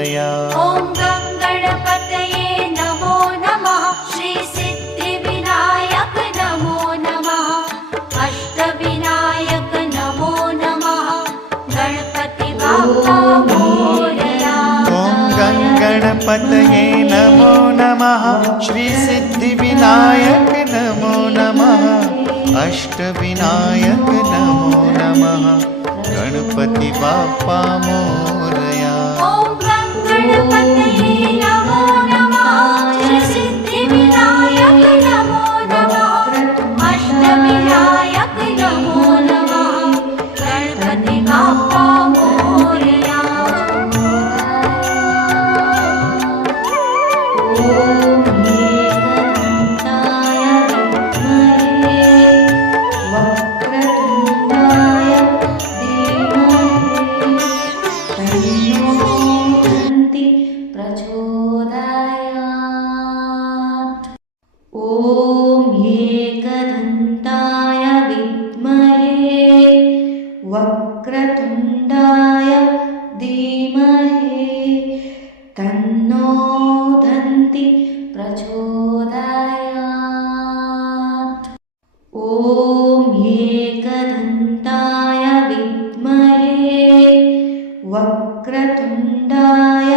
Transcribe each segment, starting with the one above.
मोरया। ॐ गं गणपतये नमो नमः। श्री सिद्धिविनायक नमो नमः। अष्टविनायक नमो नमः। गणपति बाप्पा मोरया। ॐ गं गणपतये नमो नमः। श्री सिद्धिविनायक नमो नमः। अष्टविनायक नमो नमः। गणपति बाप्पा मोरया। ॐ गं गणपतये नमो नमः। श्री सिद्धिविनायक नमो नमः। अष्टविनायक नमो नमः। गणपति बाप्पा मोरया। एकदन्ताय विद्महे वक्रतुण्डाय धीमहि तन्नो दन्ति प्रचोदयात्। ॐ एकदन्ताय विद्महे वक्रतुण्डाय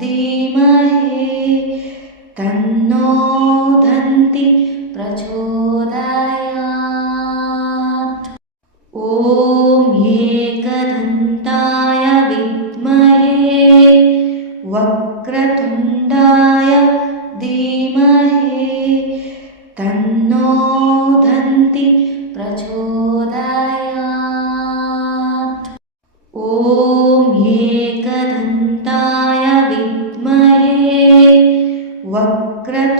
धीमहि तन्नो दन्ति प्रचोदयात्। ॐ एकदन्ताय विद्महे वक्रतुण्डाय धीमहि तन्नो दन्ति प्रचोदयात्। ॐ एकदन्ताय विद्महे वक्रतुण्डाय